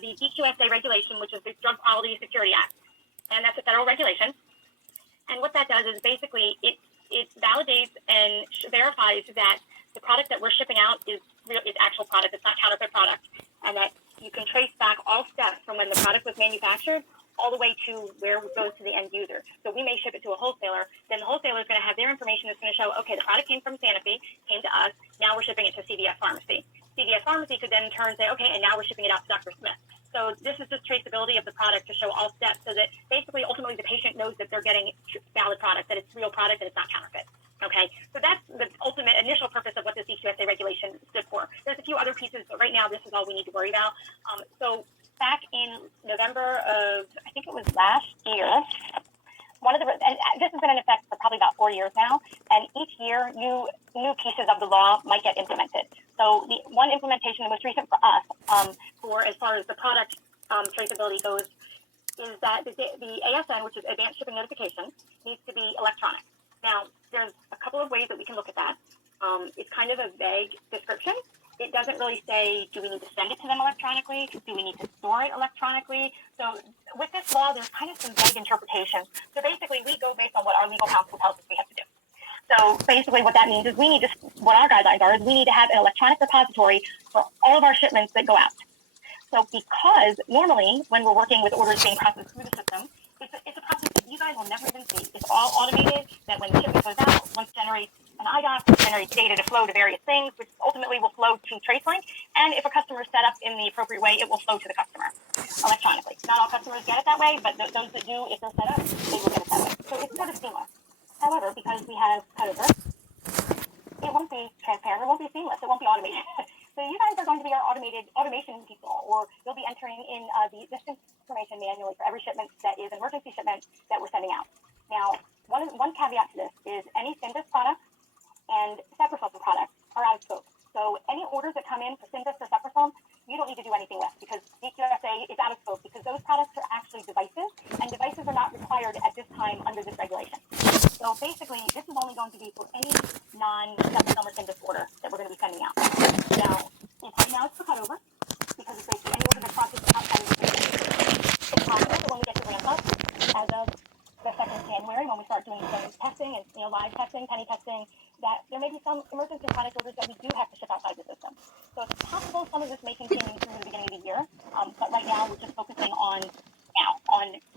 the DQSA regulation, which is the Drug Quality Security Act, and that's a federal regulation. And what that does is basically it validates and verifies that the product that we're shipping out is actual product. It's not counterfeit product, and that you can trace back all steps from when the product was manufactured all the way to where it goes to the end user. So we may ship it to a wholesaler, then the wholesaler is going to have their information that's going to show, okay, the product came from Sanofi, came to us, now we're shipping it to CVS Pharmacy. CVS Pharmacy could then in turn say, okay, and now we're shipping it out to Dr. Smith. So this is just traceability of the product to show all steps so that basically ultimately the patient knows that they're getting valid product, that it's real product, and it's not counterfeit. Okay, so that's the ultimate initial purpose of what this DQSA regulation stood for. There's a few other pieces, but right now this is all we need to worry about. So back in November of, I think it was last year, and this has been in effect for probably about 4 years now, and each year new pieces of the law might get implemented. So the one implementation, the most recent for us, for as far as the product traceability goes, is that the ASN, which is Advanced Shipping Notification, needs to be electronic. Now, there's a couple of ways that we can look at that. It's kind of a vague description. It doesn't really say, do we need to send it to them electronically? Do we need to store it electronically? So with this law, there's kind of some vague interpretation. So basically, we go based on what our legal counsel tells us we have to do. So basically what that means is what our guidelines are is we need to have an electronic repository for all of our shipments that go out. So because normally when we're working with orders being processed through the system, it's a process that you guys will never even see. It's all automated, that when the shipment goes out, once it generates an IDOC, it generates data to flow to various things, which ultimately will flow to TraceLink. And if a customer is set up in the appropriate way, it will flow to the customer electronically. Not all customers get it that way, but those that do, if they're set up, they will get it that way. So it's sort of seamless. However, because we have cutover, it won't be transparent, it won't be seamless, it won't be automated. So you guys are going to be our automation people, or you'll be entering in this information manually for every shipment that is an emergency shipment that we're sending out. Now, one caveat to this is any Syndus products and Seprafilm products are out of scope. So any orders that come in for Syndus or Seprafilm, you don't need to do anything with because DQSA is out of scope because those products are actually devices, and devices are not required at this time under this regulation. So basically, this is only going to be for any non-Seprafilm or Syndus order that we're going to be sending out. Now, right now it's for cutover because it's basically any order that's processed outside of the system. It's possible that when we get to ramp up, as of the 2nd of January, when we start doing some testing and live testing, penny testing, that there may be some emergency product orders that we do have to ship outside the system. So it's possible some of this may continue through the beginning of the year, but right now we're just focusing on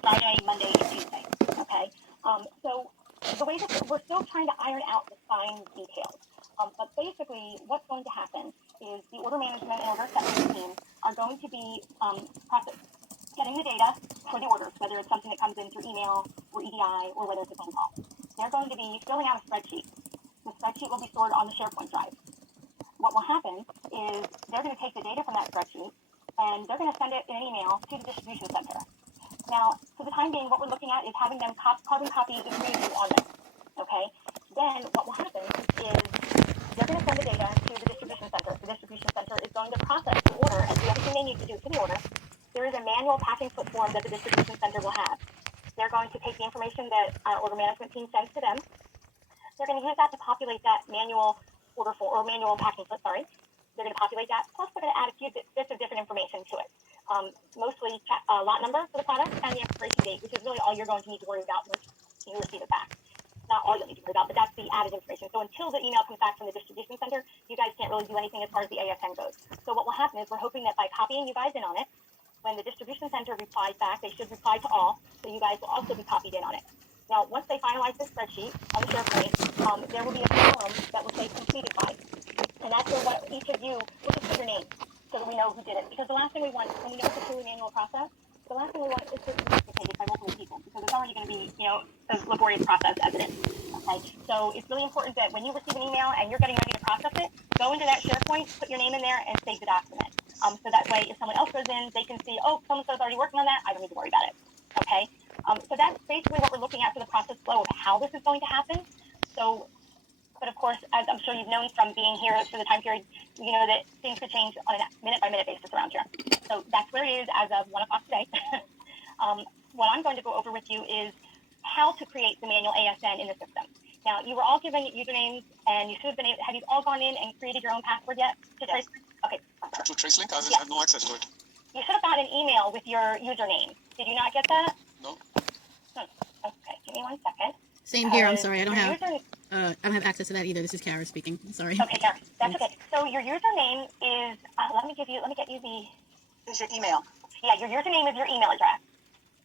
Friday, Monday, and Tuesday. Okay, so the way that we're still trying to iron out the fine details. But basically, what's going to happen is the order management and order acceptance team are going to be getting the data for the orders, whether it's something that comes in through email or EDI or whether it's a phone call. They're going to be filling out a spreadsheet. The spreadsheet will be stored on the SharePoint drive. What will happen is they're going to take the data from that spreadsheet and they're going to send it in an email to the distribution center. Now, for the time being, what we're looking at is having them carbon copy the preview on this. Okay? Then what will happen is they're going to send the data to the distribution center. The distribution center is going to process the order and do everything they need to do for the order. There is a manual packing slip form that the distribution center will have. They're going to take the information that our order management team sends to them. They're going to use that to populate that manual order form or manual packing slip. They're going to populate that. Plus, they're going to add a few bits of different information to it. Mostly lot number for the product and the expiration date, which is really all you're going to need to worry about once you receive it back. Not all you'll need to worry about, but that's the added information. So until the email comes back from the distribution center, you guys can't really do anything as far as the ASN goes. So what will happen is we're hoping that by copying you guys in on it, when the distribution center replies back, they should reply to all, so you guys will also be copied in on it. Now, once they finalize this spreadsheet on the SharePoint, there will be a form that will say completed by. And that's where each of you will just put your name so that we know who did it. Because the last thing we want, when we know it's a truly manual process, the last thing we want is to be duplicated by multiple people because it's already going to be, a laborious process as it is. Okay, so it's really important that when you receive an email and you're getting ready to process it, go into that SharePoint, put your name in there, and save the document. So that way, if someone else goes in, they can see, oh, so-and-so's already working on that. I don't need to worry about it. Okay, so that's basically what we're looking at for the process flow of how this is going to happen. So, but of course, as I'm sure you've known from being here for the time period, you know that things could change on a minute-by-minute basis around here. So that's where it is as of 1 o'clock today. What I'm going to go over with you is how to create the manual ASN in the system. Now, you were all given usernames, and you should have been able. Have you all gone in and created your own password yet to TraceLink? Okay. To TraceLink, I have no access to it. You should have gotten an email with your username. Did you not get that? No. Okay, give me 1 second. Same here. I'm sorry. I don't have access to that either. This is Kara speaking. Sorry. Okay, Kara. That's okay. So your username is. Let me get you the. Is your email? Yeah, your username is your email address.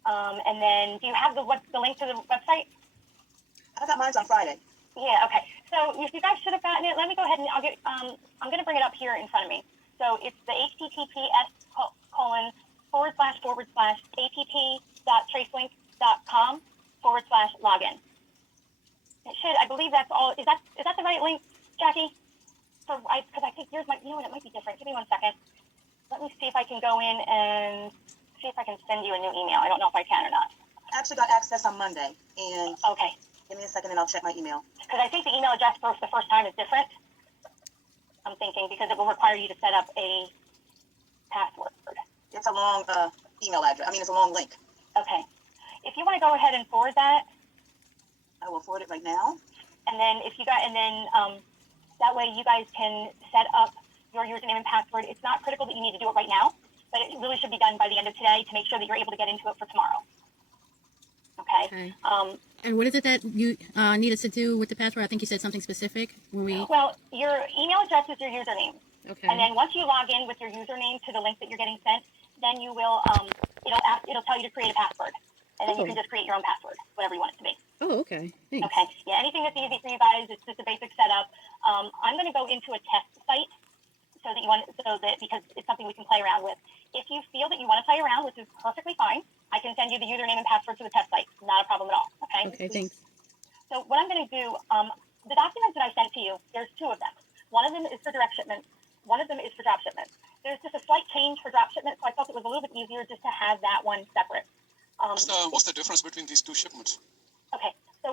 And then, do you have the link to the website? I got mine on Friday. Yeah. Okay. So you guys should have gotten it. Let me go ahead and I'll get. I'm going to bring it up here in front of me. So it's the https://app.tracelink.com/login. It should. I believe that's all. Is that the right link, Jackie? Because I think yours might. You know what? It might be different. Give me 1 second. Let me see if I can go in and see if I can send you a new email. I don't know if I can or not. I actually got access on Monday, and okay. Give me a second and I'll check my email. Because I think the email address for the first time is different. I'm thinking because it will require you to set up a password. It's a long email address. I mean, it's a long link. Okay. If you want to go ahead and forward that. I will forward it right now. And then that way you guys can set up your username and password. It's not critical that you need to do it right now, but it really should be done by the end of today to make sure that you're able to get into it for tomorrow. Okay. And what is it that you need us to do with the password? I think you said something specific when we. Well, your email address is your username. Okay. And then once you log in with your username to the link that you're getting sent, then you will it'll tell you to create a password, and then you can just create your own password, whatever you want it to be. Oh, okay. Thanks. Okay. Yeah. Anything that's easy for you guys. It's just a basic setup. I'm going to go into a test site because it's something we can play around with. If you feel that you want to play around, which is perfectly fine, I can send you the username and password to the test site. Not a problem at all. Okay. Okay. Thanks. So what I'm going to do, the documents that I sent to you, there's 2 of them. One of them is for direct shipment. One of them is for drop shipment. There's just a slight change for drop shipment, so I felt it was a little bit easier just to have that one separate. What's the difference between these 2 shipments? Okay. So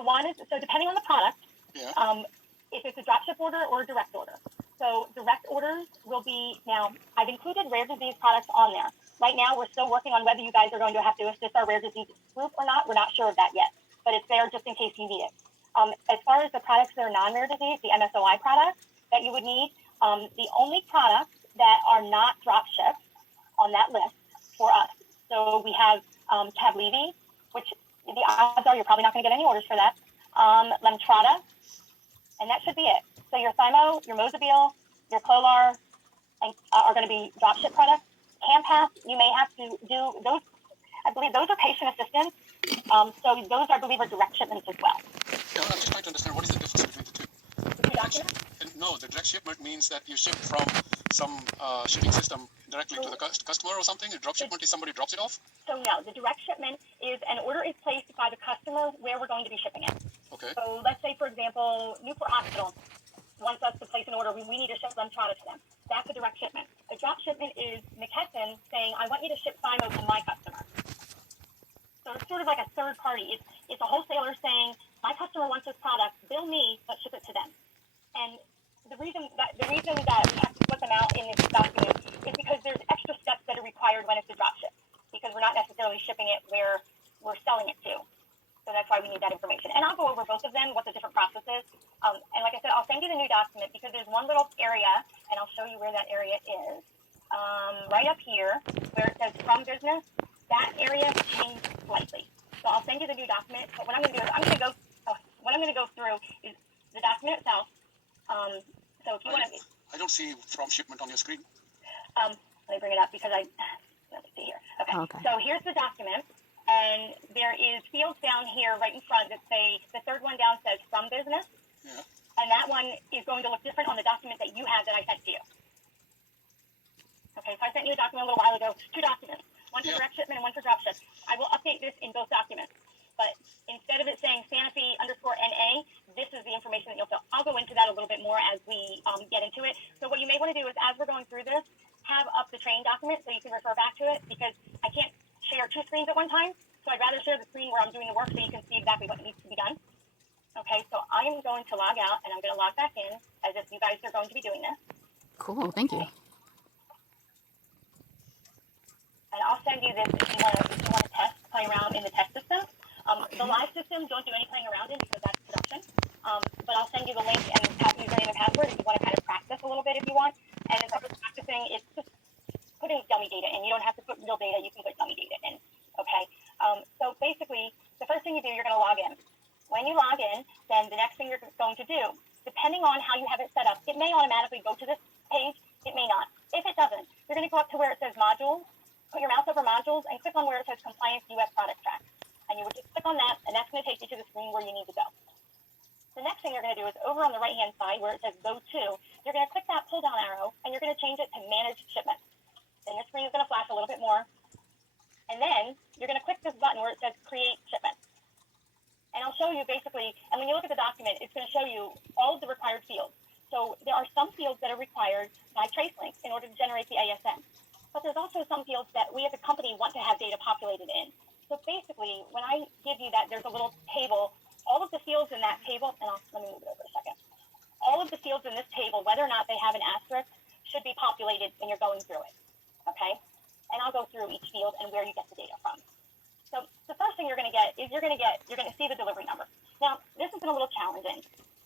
depending on the product, if it's a drop ship order or a direct order. So direct orders will be, now I've included rare disease products on there. Right now we're still working on whether you guys are going to have to assist our rare disease group or not. We're not sure of that yet, but it's there just in case you need it. As far as the products that are non-rare disease, the MSOI products that you would need, the only products that are not drop shipped on that list for us. So we have Tablivi, which the odds are you're probably not going to get any orders for that. Lemtrada, and that should be it. So your Thymo, your Mosabile, your Clolar are going to be drop ship products. Campath, you may have to do those. I believe those are patient assistance. So those, I believe, are direct shipments as well. Yeah, I'm just trying to understand what is the difference between the 2. The 2 documents? No, the direct shipment means that you ship from some shipping system directly to the customer or something. The drop shipment is somebody drops it off? So no, the direct shipment is an order is placed by the customer where we're going to be shipping it. Okay. So let's say, for example, Newport Hospital wants us to place an order. We need to ship Lemtrada to them. That's a direct shipment. A drop shipment is McKesson saying, I want you to ship Thymo to my customer. So it's sort of like a third party. It's a wholesaler saying, my customer wants this product, bill me, but ship it to them. And the reason that we have to split them out in this document is because there's extra steps that are required when it's a drop ship, because we're not necessarily shipping it where we're selling it to. So that's why we need that information. And I'll go over both of them, what the different process is. And like I said, I'll send you the new document because there's one little area, and I'll show you where that area is. Right up here, where it says from business, that area changed slightly. So I'll send you the new document. But what I'm going to do is what I'm going to go through is the document itself. So if you want to... I don't see from shipment on your screen. Let me bring it up because let me see here. Okay. So here's the document. And there is fields down here right in front that say, the third one down says from business. Yeah. And that one is going to look different on the document that you have that I sent to you. Okay, so I sent you a document a little while ago, 2 documents, one for direct shipment and one for drop ship. I will update this in both documents. But instead of it saying Sanofi_NA, this is the information that you'll fill. I'll go into that a little bit more as we get into it. So what you may want to do is, as we're going through this, have up the training document so you can refer back to it, because I can't share 2 screens at one time. So I'd rather share the screen where I'm doing the work so you can see exactly what needs to be done. Okay, so I am going to log out and I'm going to log back in as if you guys are going to be doing this. Cool. Thank you. And I'll send you this if you want to test, play around in the test system. The live system, don't do any playing around in because that's production. But I'll send you the link and username and password if you want to kind of practice a little bit if you want. And instead of practicing, it's just putting dummy data in. You don't have to put some good dummy data in. Okay. So basically, the first thing you do, you're going to log in. When you log in, then the next thing you're going to do, depending on how you have it set up, it may automatically go to this page. It may not. If it doesn't, you're going to go up to where it says modules, put your mouse over modules, and click on where it says compliance US product track. And you would just click on that, and that's going to take you to the screen where you need to go. The next thing you're going to do is over on the right-hand side where it says go to, you're going to click that pull-down arrow, and you're going to change it to manage shipment. Then your screen is going to flash a little bit more. And then you're going to click this button where it says create shipment. And I'll show you basically, and when you look at the document, it's going to show you all of the required fields. So there are some fields that are required by TraceLink in order to generate the ASN. But there's also some fields that we as a company want to have data populated in. So basically, when I give you that, there's a little table. All of the fields in that table, and let me move it over a second. All of the fields in this table, whether or not they have an asterisk, should be populated when you're going through it. Okay? And I'll go through each field and where you get the data from. So the first thing you're going to get is you're going to see the delivery number. Now, this has been a little challenging,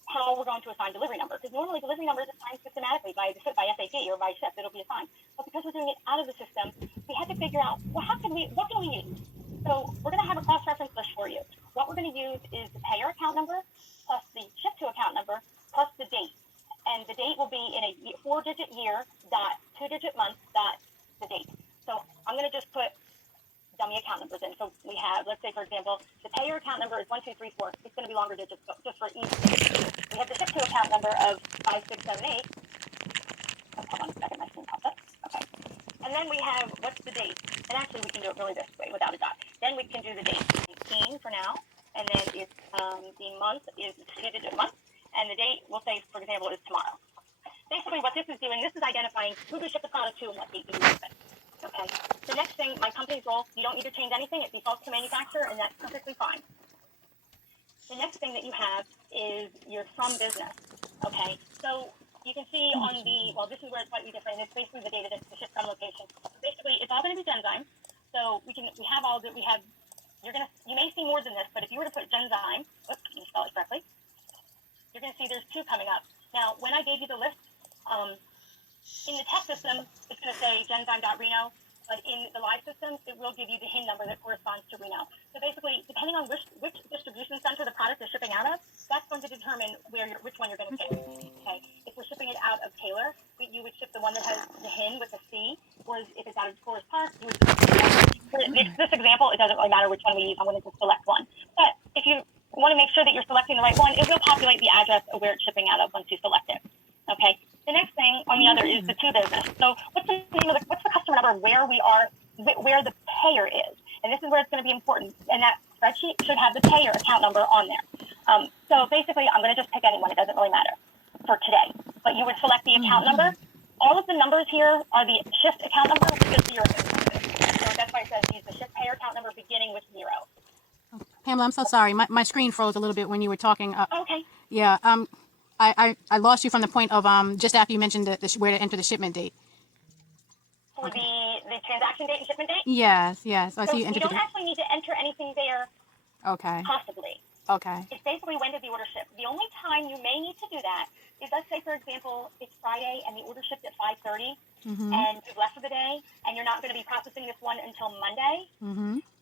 how we're going to assign delivery number, because normally delivery number is assigned systematically by SAP or by SHIP. It'll be assigned. But because we're doing it out of the system, we had to figure out, well, what can we use? So we're going to have a cross-reference list for you. What we're going to use is the payer account number plus the ship to account number plus the date. And the date will be in a 4-digit year dot 2-digit month dot the date. So I'm going to just put dummy account numbers in. So we have, let's say, for example, the payer account number is 1234. It's going to be longer digits just for ease. We have the ship to account number of 5678. Oh, hold on a second, my screen popped up. Okay. And then we have, what's the date? And actually, we can do it really this way without a dot. Then we can do the date, 18 for now. And then it's, the month is 2-digit month. And the date, we'll say, for example, is tomorrow. Basically, what this is doing, this is identifying who to ship the product to and what date you ship it. Okay. The next thing, my company's role, you don't need to change anything. It defaults to manufacturer, and that's perfectly fine. The next thing that you have is your from business. Okay. So you can see on the, well, this is where it's slightly different. It's basically the data that's the ship from location. Basically, it's all going to be Genzyme. So we have all that we have. You may see more than this, but if you were to put Genzyme, oops, let me spell it correctly. You're going to see there's 2 coming up. Now, when I gave you the list, in the test system, it's going to say genzyme.reno, but in the live system, it will give you the HIN number that corresponds to Reno. So basically, depending on which distribution center the product is shipping out of, that's going to determine which one you're going to pick. Okay. If we're shipping it out of Taylor, you would ship the one that has the HIN with the C, or if it's out of Forest Park, you would. For this example, it doesn't really matter which one we use. I'm going to just select one. But if you want to make sure that you're selecting the right one, it will populate the address of where it's shipping out of once you select it. Okay. The next thing on the other is the to business. So what's the customer number where we are, where the payer is, and this is where it's going to be important. And that spreadsheet should have the payer account number on there. So basically, I'm going to just pick anyone. It doesn't really matter for today. But you would select the account number. All of the numbers here are the shift account number with 0. So that's why it says use the shift payer account number beginning with 0. Pamela, I'm so sorry. My screen froze a little bit when you were talking. Okay. Yeah. I lost you from the point of just after you mentioned where to enter the shipment date. For the transaction date and shipment date? Yes. I So see you you entered don't actually need to enter anything there. Okay. Possibly. Okay. It's basically when did the order ship. The only time you may need to do that is, let's say, for example, it's Friday and the order shipped at 5:30, and you've left for the day, and you're not going to be processing this one until Monday.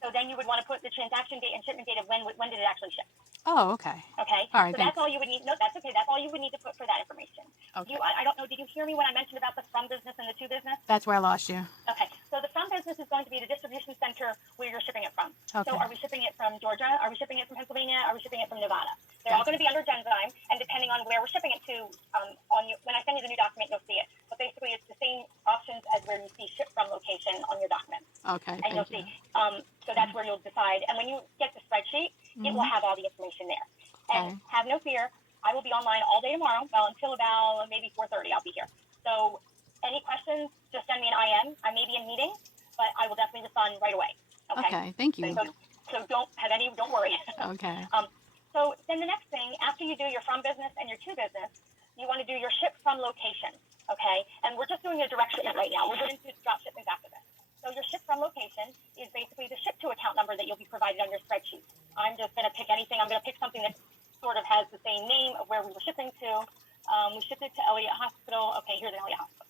So then you would want to put the transaction date and shipment date of when did it actually ship. Oh, okay. Okay. All right. So that's all you would need. No, that's okay. That's all you would need to put for that information. Okay. I don't know. Did you hear me when I mentioned about the from business and the to business? That's where I lost you. Okay. So the from business is going to be the distribution center where you're shipping it from. Okay. So are we shipping it from Georgia? Are we shipping it from Pennsylvania? Are we shipping it from Nevada? They're all going to be under Genzyme, and depending on where we're shipping it to, when I send you the new document, you'll see it. But basically, it's the same options as where you see ship from location on your document. Okay. And you'll see. So that's where you'll decide. And when you get the spreadsheet, it will have all the information there. And have no fear, I will be online all day tomorrow. Well, until about maybe 4:30, I'll be here. So any questions, just send me an IM. I may be in meeting, but I will definitely respond right away. Okay. Thank you. So don't worry. Okay. So then the next thing, after you do your from business and your to business, you want to do your ship from location. Okay. And we're just doing a direct shipment right now. We're going to do drop shipments after this. So your ship from location is basically the ship to account number that you'll be provided on your spreadsheet. I'm just going to pick anything. I'm going to pick something that sort of has the same name of where we were shipping to. We shipped it to Elliott Hospital. Okay, here's an Elliott Hospital.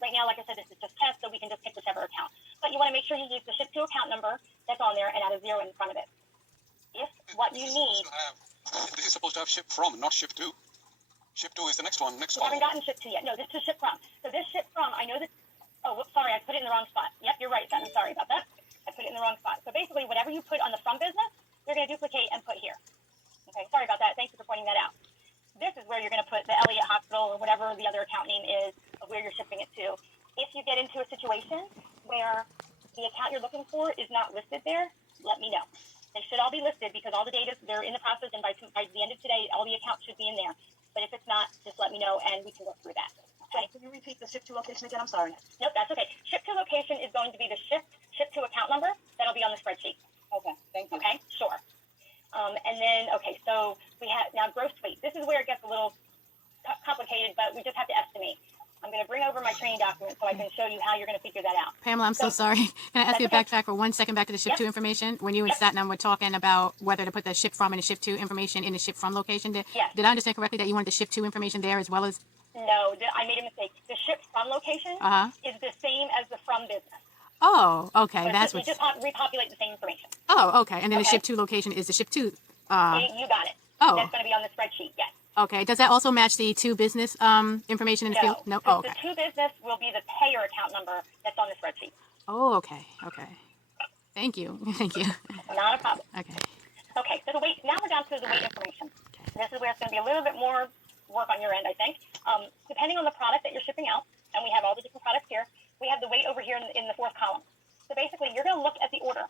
Right now, like I said, this is just test, so we can just pick whichever account. But you want to make sure you use the ship to number that's on there and add a 0 in front of it. If what you need, This is supposed to have ship from, not ship to. Ship to is the next one, next we one. haven't gotten ship to yet. No, this is ship from. So this ship from, I know that, oh, whoops, sorry, I put it in the wrong spot. Yep, you're right, Sutton. Sorry about that. I put it in the wrong spot. So basically, whatever you put on the from business, you're going to duplicate and put here. Okay, sorry about that. Thank you for pointing that out. This is where you're going to put the Elliott Hospital or whatever the other account name is of where you're shipping it to. If you get into a situation where the account you're looking for is not listed there, let me know. They should all be listed because all the data, they're in the process, and by the end of today, all the accounts should be in there. But if it's not, just let me know, and we can go through that. Okay? Can you repeat the ship to location again? I'm sorry. Nope, that's okay. Ship to location is going to be the ship to account number that'll be on the spreadsheet. Okay, thank you. Okay, sure. And then, okay, so we have now gross weight. This is where it gets a little complicated, but we just have to estimate. I'm going to bring over my training document so I can show you how you're going to figure that out. Pamela, I'm so sorry. Can I ask you to That's backtrack for 1 second back to the ship Yep. to information? When you and Yep. Satnam were talking about whether to put the ship from and the ship to information in the ship from location, Yes. did I understand correctly that you wanted the ship to information there as well as? No, I made a mistake. The ship from location Uh-huh. is the same as the from business. Oh, okay. So That's we what. just repopulate the same information. Oh, okay. And then the Okay. ship to location is the ship to. You got it. Oh. That's going to be on the spreadsheet, yes. Okay. Does that also match the to business information in the field? No. So Oh, okay. the to business will be the payer account number that's on the spreadsheet. Oh, okay. Okay. Thank you. Thank you. Not a problem. Okay. Okay, so the weight, now we're down to the weight information. This is where it's going to be a little bit more work on your end, I think. Depending on the product that you're shipping out, and we have all the different products here, we have the weight over here in the fourth column. So basically, you're going to look at the order.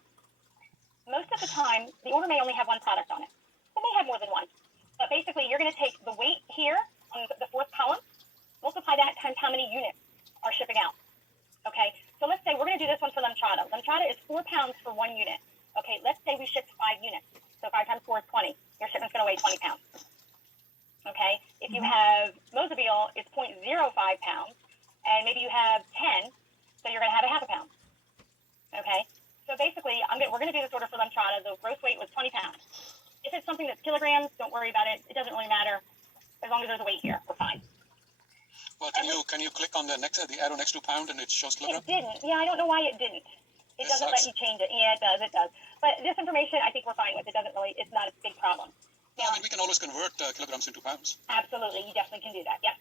Most of the time, the order may only have one product on it. It may have more than one. But basically, you're going to take the weight here on the fourth column, multiply that times how many units are shipping out. Okay, so let's say we're going to do this one for Lemtrada. Lemtrada is 4 pounds for 1 unit. Okay, let's say we shipped 5 units. So 5 times 4 is 20. Your shipment's going to weigh 20 pounds. Okay, if you have Mosaville, it's 0.05 pounds, and maybe you have 10, so you're going to have a half a pound. Okay, so basically, we're going to do this order for Lemtrada. The gross weight was 20 pounds. If it's something that's kilograms, don't worry about it. It doesn't really matter. As long as there's a weight here, we're fine. Well, can you click on the arrow next to pound and it shows kilogram? It didn't. Yeah, I don't know why it didn't. It This doesn't sucks. let you change it. Yeah, it does. It does. But this information, I think we're fine with. It's not a big problem. No, I mean, we can always convert kilograms into pounds. Absolutely. You definitely can do that. Yep.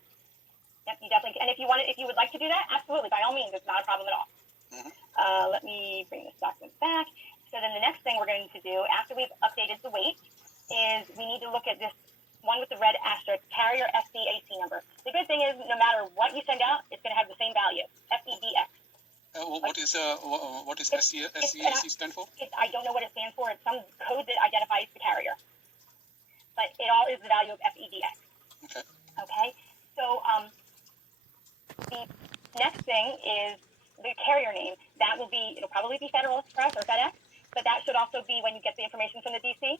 Yep, you definitely can. And if you would like to do that, absolutely, by all means, it's not a problem at all. Mhm. Let me bring this document back. So then the next thing we're going to do after we've updated the weight is we need to look at this one with the red asterisk, carrier FCAC number. The good thing is no matter what you send out, it's going to have the same value, FEDX. What is SCAC stand for? I don't know what it stands for. It's some code that identifies the carrier. But it all is the value of FEDX. Okay. Okay? So the next thing is the carrier name. It'll probably be Federal Express or FedEx, but that should also be when you get the information from the DC.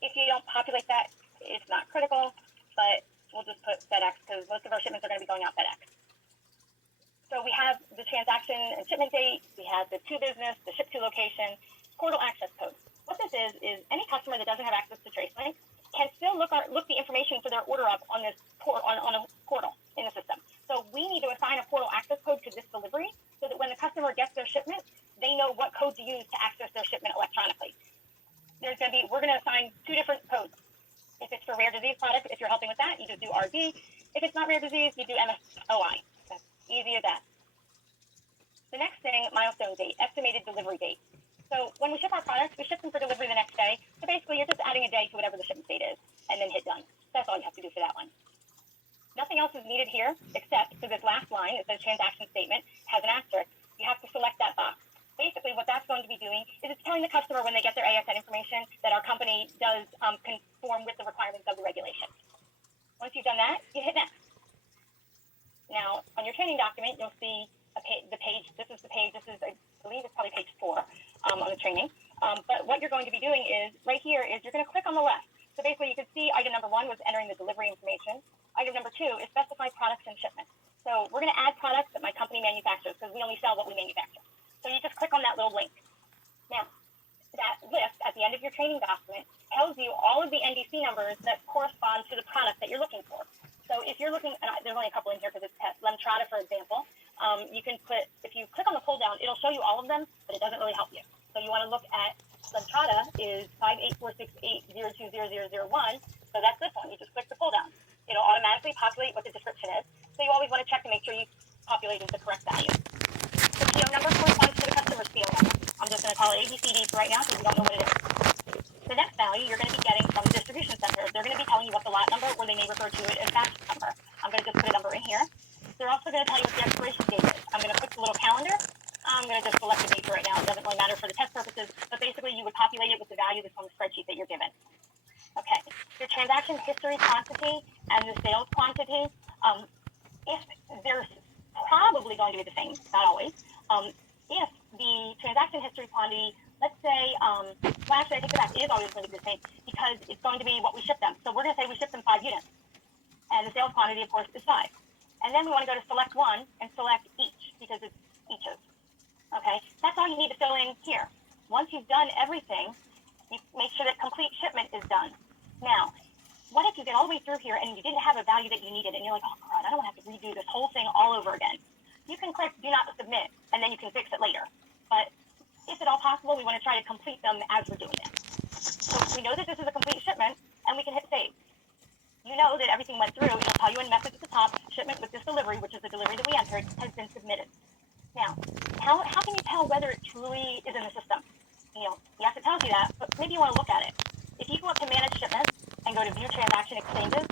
If you don't populate that, it's not critical, but we'll just put FedEx because most of our shipments are going to be going out FedEx. So we have the transaction and shipment date, we have the to business, the ship to location, portal access code. What this is any customer that doesn't have access to TraceLink can still look the information for their order up on this on a portal in the system. So we need to assign a portal access code to this delivery so that when the customer gets their shipment, they know what code to use to access their shipment electronically. We're going to assign 2 different codes. If it's for rare disease products, if you're helping with that, you just do RD. If it's not rare disease, you do MSOI. That's easy as that. The next thing, milestone date, estimated delivery date. So when we ship our products, we ship them for delivery the next day. So basically, you're just adding a day to whatever the shipment date is, and then hit done. That's all you have to do for that one. Nothing else is needed here, except for this last line. It says transaction statement, has an asterisk. You have to select that box. Basically, what that's going to be doing is it's telling the customer when they get their ASN information that our company does conform with the requirements of the regulation. Once you've done that, you hit next. Now, on your training document, you'll see the page. This is the page. I believe it's probably page 4 on the training. But what you're going to be doing is, right here, is you're going to click on the left. So basically, you can see item number 1 was entering the delivery information. Item number 2 is specify products and shipment. So we're going to add products that my company manufactures because we only sell what we manufacture. So you just click on that little link. Now, that list at the end of your training document tells you all of the NDC numbers that correspond to the product that you're looking for. So if you're looking, and there's only a couple in here because it's test, Lemtrada, for example, you can if you click on the pull down, it'll show you all of them, but it doesn't really help you. So you want to look at Centrata is 58468020001. So that's this one. You just click the pull down. It'll automatically populate what the description is. So you always want to check to make sure you populated the correct value. The PO number corresponds to the customer's PO number. I'm just going to call it ABCD for right now because we don't know what it is. The next value you're going to be getting from the distribution center. They're going to be telling you what the lot number, or they may refer to it as batch number. I'm going to just put a number in here. They're also going to tell you what the expiration date is. I'm going to click the little calendar. I'm going to just select a date for right now. It doesn't really matter for the test purposes, but basically you would populate it with the value that's on the spreadsheet that you're given. Okay. Your transaction history quantity and the sales quantity, if they're probably going to be the same, not always. If the transaction history quantity, let's say, well, actually, I take it back. It is always going to be the same because it's going to be what we ship them. So we're going to say we ship them 5 units, and the sales quantity, of course, is 5. And then we want to go to select one and select each because it's eaches. Okay, that's all you need to fill in here. Once you've done everything, you make sure that complete shipment is done. Now, what if you get all the way through here and you didn't have a value that you needed, and you're like, oh God, I don't want to have to redo this whole thing all over again? You can click do not submit, and then you can fix it later. But if at all possible, we want to try to complete them as we're doing it. So we know that this is a complete shipment, and we can hit save. You know that everything went through. It'll tell you in message at the top, shipment with this delivery, which is the delivery that we entered, has been submitted. Now, how can you tell whether it truly is in the system? You know, yes, it tells you that, but maybe you want to look at it. If you go up to manage shipments and go to view transaction exchanges,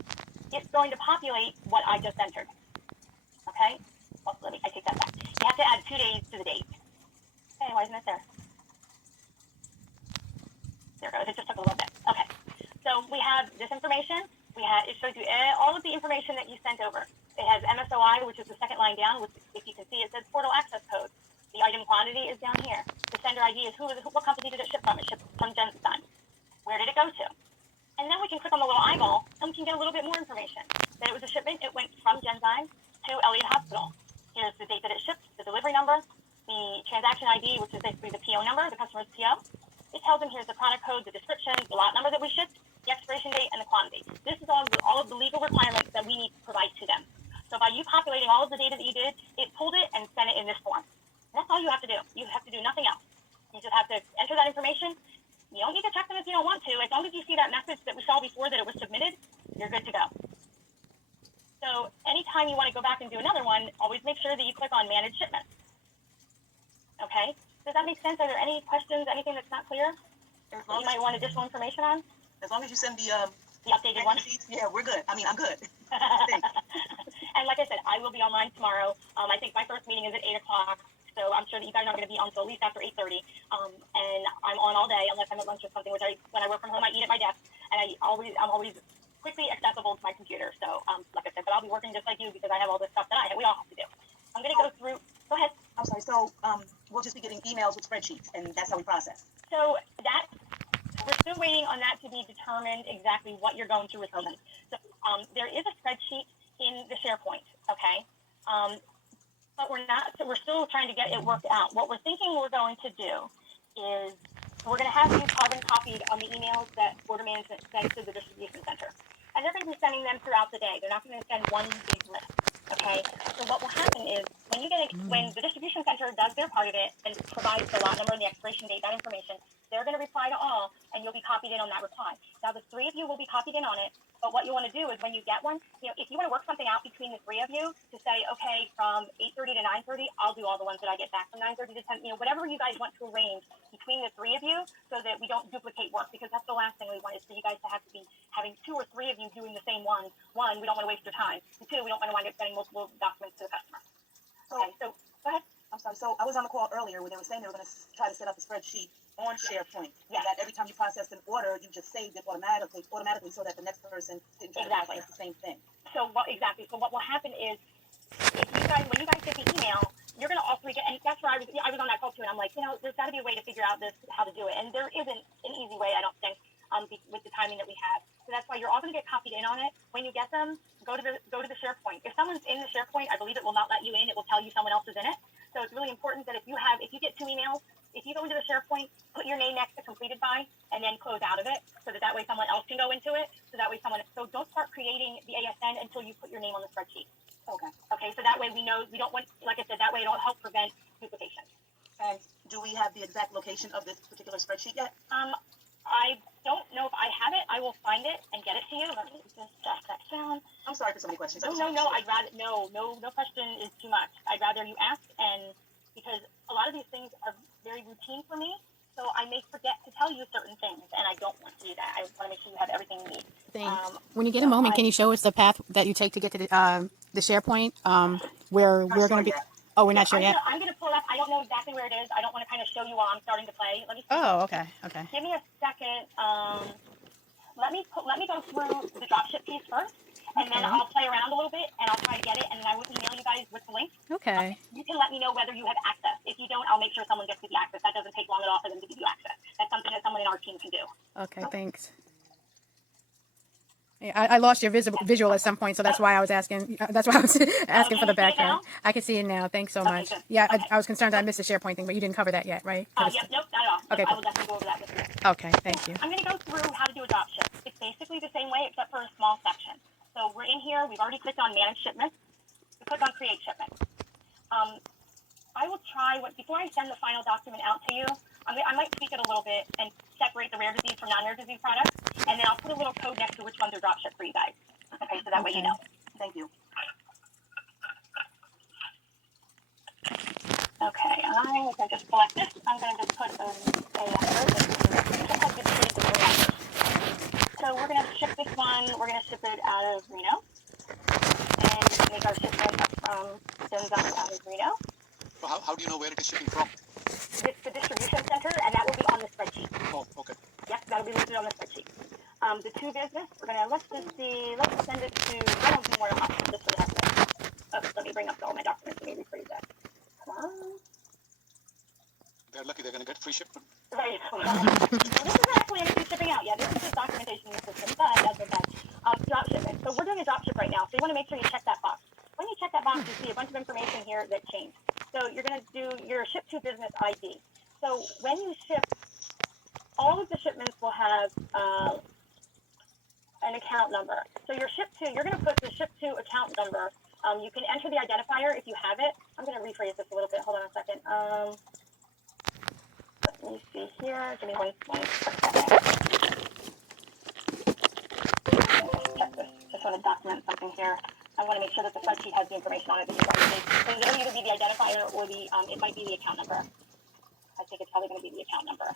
it's going to populate what I just entered. Okay? Well, I take that back. You have to add 2 days to the date. Okay, why isn't it there? There it goes. It just took a little bit. Okay. So we have this information. It shows you all of the information that you sent over. It has MSOI, which is the second line down, which, if you can see, it says portal access code. The item quantity is down here. The sender ID is what company did it ship from? It shipped from Genzyme. Where did it go to? And then we can click on the little eyeball, and we can get a little bit more information. That it was a shipment. It went from Genzyme to Elliott Hospital. Here's the date that it shipped, the delivery number, the transaction ID, which is basically the PO number, the customer's PO. It tells them here's the product code, the description, the lot number that we shipped, the expiration date, and the quantity. This is all of the legal requirements that we need to provide to them. So by you populating all of the data that you did, it pulled it and sent it in this form. And that's all you have to do. You have to do nothing else. You just have to enter that information. You don't need to check them if you don't want to. As long as you see that message that we saw before that it was submitted, you're good to go. So anytime you want to go back and do another one, always make sure that you click on Manage Shipment. Okay? Does that make sense? Are there any questions, anything that's not clear that you might want additional information on? As long as you send the updated one? Yeah, we're good. I mean, I'm good. And like I said, I will be online tomorrow. I think my first meeting is at 8 o'clock. So I'm sure that you guys are not going to be on until at least after 8:30. And I'm on all day unless I'm at lunch or something, which when I work from home, I eat at my desk. And I'm always quickly accessible to my computer. So like I said, but I'll be working just like you because I have all this stuff that we all have to do. I'm going to go through. Go ahead. I'm sorry. So we'll just be getting emails with spreadsheets, and that's how we process. So we're still waiting on that to be determined exactly what you're going to receive. Okay. So there is a spreadsheet in the SharePoint. Okay. But we're not. So we're still trying to get it worked out. What we're thinking we're going to do is we're going to have you carbon copied on the emails that order management sends to the distribution center, and they're going to be sending them throughout the day. They're not going to send one big list. Okay. So what will happen is when the distribution center does their part of it and provides the lot number and the expiration date, that information, they're going to reply to all, and you'll be copied in on that reply. Now, the 3 of you will be copied in on it, but what you want to do is when you get one, if you want to work something out between the 3 of you to say, okay, from 8:30 to 9:30, I'll do all the ones that I get back. From 9:30 to 10, whatever you guys want to arrange between the 3 of you so that we don't duplicate work, because that's the last thing we want is for you guys to have to be having 2 or 3 of you doing the same one. One, we don't want to waste your time. And 2, we don't want to wind up sending multiple documents to the customer. Okay, so go ahead. I'm sorry. So I was on the call earlier when they were saying they were going to try to set up a spreadsheet on SharePoint. Yeah. That every time you process an order, you just saved it automatically so that the next person didn't try to process the same thing. So exactly. So what will happen is when you guys get the email, you're going to all 3 get, and that's where I was on that call too, and I'm like, there's got to be a way to figure out how to do it, and there isn't an easy way, I don't think, with the timing that we have. So that's why you're all going to get copied in on it. When you get them, go to the SharePoint. If someone's in the SharePoint, I believe it will not let you in. It will tell you someone else is in it. So it's really important that if you get 2 emails, if you go into the SharePoint, put your name next to completed by, and then close out of it, so that way someone else can go into it. So don't start creating the ASN until you put your name on the spreadsheet. Okay. Okay. So that way we know we don't want, like I said, that way it'll help prevent duplication. And Do we have the exact location of this particular spreadsheet yet? I don't know if I have it. I will find it and get it to you. Let me just jot that down. I'm sorry for so many questions. No. I'd rather no question is too much. I'd rather you ask, and because a lot of these things are very routine for me, so I may forget to tell you certain things, and I don't want to do that. I want to make sure you have everything you need. Thanks. When you get a moment, can you show us the path that you take to get to the SharePoint? Where we're going to be. Oh, we're not sure yet. I'm gonna pull up. I don't know exactly where it is. I don't want to kind of show you while I'm starting to play. Let me. Oh, okay. Give me a second. Let me go through the dropship piece first, and then I'll play around a little bit, and I'll try to get it, and then I will email you guys with the link. Okay. You can let me know whether you have access. If you don't, I'll make sure someone gets you the access. That doesn't take long at all for them to give you access. That's something that someone in our team can do. Okay, thanks. Yeah, I lost your visual at some point, so that's why I was asking. That's why I was asking for the background. I can see it now. Thanks so much. Good. Yeah, I was concerned I missed the SharePoint thing, but you didn't cover that yet, right? Yep, nope, not at all. Okay, I will definitely go over that with you. Okay, thank you. I'm going to go through how to do a dropship. It's basically the same way except for a small section. So we're in here. We've already clicked on Manage Shipment. We click on Create Shipment. I will try, before I send the final document out to you, I might tweak it a little bit and separate the rare disease from non-rare disease products, and then I'll put a little code next to which ones are dropship for you guys. Okay, so that way you know. Thank you. Okay, I'm going to just select this. I'm going to just put so we're going to ship this one. We're going to ship it out of Reno. And we can make our shipment from Denver out of Reno. Well, how do you know where it is shipping from? It's the distribution center, and that will be on the spreadsheet. Oh, okay. Yep, that'll be listed on the spreadsheet. The to business, we're going to, let's send it to, I don't do more options just for the estimate. Oh, let me bring up all my documents. Let me rephrase that. Come on. They're lucky they're going to get free shipment. Right. This is actually anything shipping out. Yeah, this is just documentation in the system, but that's okay. Drop shipment. So we're doing a drop ship right now, so you want to make sure you check that box. When you check that box, you see a bunch of information here that changed. So you're going to do your ship to business ID. So when you ship, all of the shipments will have an account number. So your you're going to put the ship to account number. You can enter the identifier if you have it. I'm going to rephrase this a little bit. Hold on a second. Let me see here. Give me one second. Check this. Just want to document something here. I want to make sure that the spreadsheet has the information on it that you want to see. So it'll either be the identifier or it might be the account number. I think it's probably going to be the account number.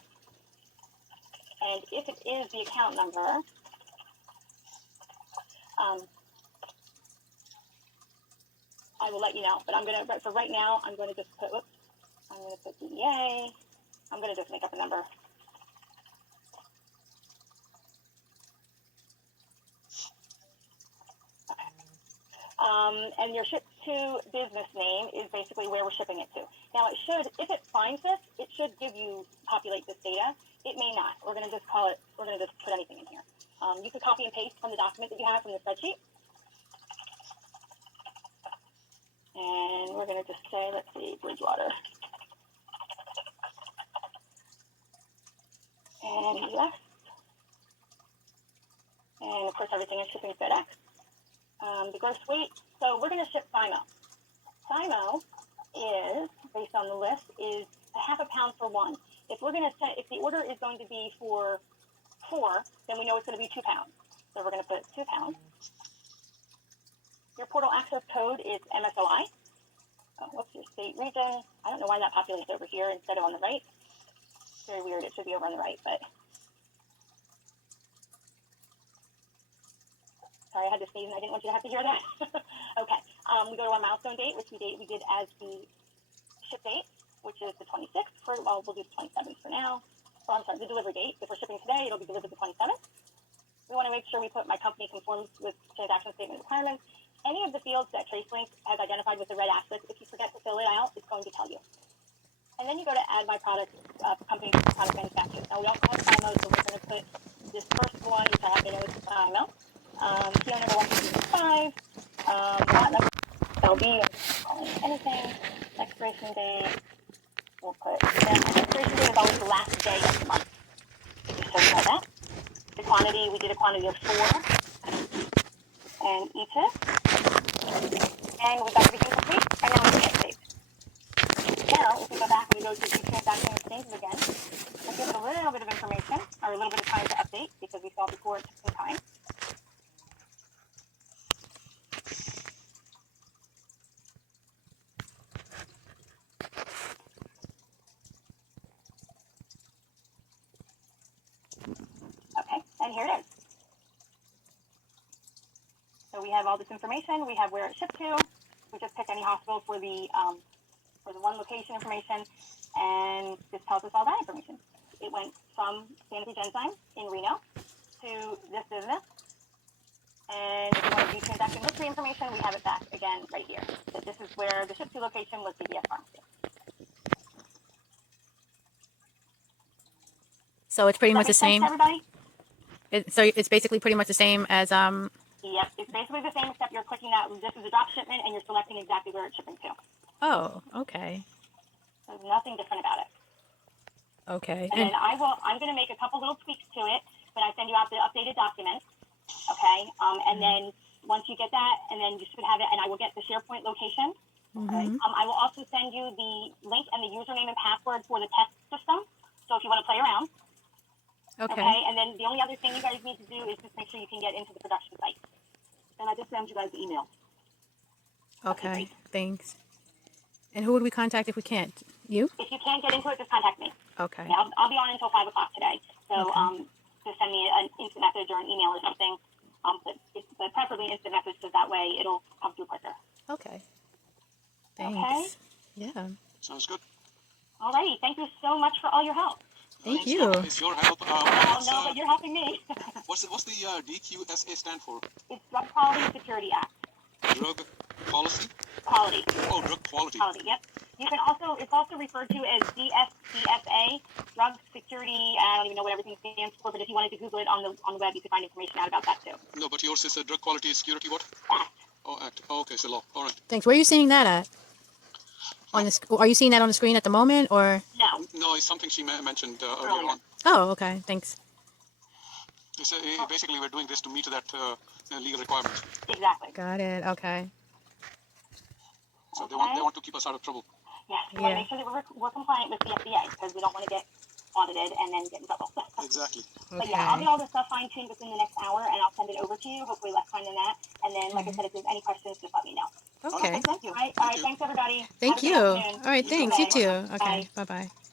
And if it is the account number, I will let you know. But for right now, I'm going to just put, I'm going to put DEA. I'm going to just make up a number. Okay. And your ship to business name is basically where we're shipping it to. Now it should, if it finds this, it should populate this data. It may not. We're going to just we're going to just put anything in here. You can copy and paste from the document that you have from the spreadsheet. And we're going to just say, let's see, Bridgewater. And US. And of course, everything is shipping FedEx. The gross weight. So we're going to ship Simo. Simo is, based on the list, is a half a pound for one. If if the order is going to be for 4, then we know it's going to be 2 pounds. So we're going to put 2 pounds. Your portal access code is MSOI. Oh, what's your state region? I don't know why that populates over here instead of on the right. Very weird. It should be over on the right, but sorry, I had to sneeze and I didn't want you to have to hear that. Okay. We go to our milestone date, which we did as the ship date, which is the 26th. We'll do the 27th for now. Oh, I'm sorry, the delivery date. If we're shipping today, it'll be delivered the 27th. We want to make sure we put my company conforms with transaction statement requirements. Any of the fields that TraceLink has identified with the red asterisk, if you forget to fill it out, it's going to tell you. And then you go to add my product, company product manufacturer. Now we also have Simo, so we're going to put this first one, which I have to know is Simo. PO number 155. Lot number LB, calling anything. Expiration date. We'll put expiration date is always the last day of the month. Just so you know that. The quantity, we did a quantity of 4. And each is. And we've got everything complete, and now we can get saved. Now, if we go back back and we go to the transaction exchanges again, we'll give it a little bit of information or a little bit of time to update because we saw before it took some time. Okay, and here it is. So we have all this information. We have where it shipped to. We just pick any hospital for the one location information, and this tells us all that information. It went from Sanofi Genzyme in Reno to this business. And if you want to view transaction history information, we have it back again right here. So this is where the ship to location was BBS Pharmacy. So it's pretty Does much that the make sense same. to everybody? So it's basically pretty much the same as Yep, it's basically the same except you're clicking that this is a drop shipment and you're selecting exactly where it's shipping to. Oh, okay. So there's nothing different about it. Okay. And then I'm going to make a couple little tweaks to it, but I send you out the updated document. Okay. And then once you get that, and then you should have it, and I will get the SharePoint location. Okay. I will also send you the link and the username and password for the test system. So if you want to play around. Okay. And then the only other thing you guys need to do is just make sure you can get into the production site. And I just sent you guys the email. Okay, thanks. And who would we contact if we can't? You? If you can't get into it, just contact me. Okay. Yeah, I'll be on until 5 o'clock today. So just send me an instant message or an email or something. But preferably instant message because that way it'll come through quicker. Okay. Thanks. Okay. Yeah. Sounds good. All righty. Thank you so much for all your help. Thank you. It's your help. Oh, no, but you're helping me. What's the DQSA stand for? It's Drug Quality Security Act. Drug policy? Quality. Oh, drug quality. Quality, yep. You can also, it's also referred to as DSCSA, Drug Security, I don't even know what everything stands for, but if you wanted to Google it on the web, you could find information out about that too. No, but yours is a drug quality security what? Act. Oh, act. Oh, okay, it's a law. All right. Thanks. Where are you seeing that at? On the are you seeing that on the screen at the moment or? No. No, it's something she mentioned earlier on. Oh, okay. Thanks. It's, basically, we're doing this to meet that legal requirement. Exactly. Got it. Okay. So they want to keep us out of trouble. Yes, we want to make sure that we're compliant with the FDA because we don't want to get audited and then get in trouble. Exactly. But yeah, I'll get all this stuff fine-tuned within the next hour and I'll send it over to you, hopefully less time than that. And then, like I said, if there's any questions, just let me know. Okay. Thank you. All right, thanks everybody. Thank you. All right. Thanks. You too. Okay. Bye. Bye-bye.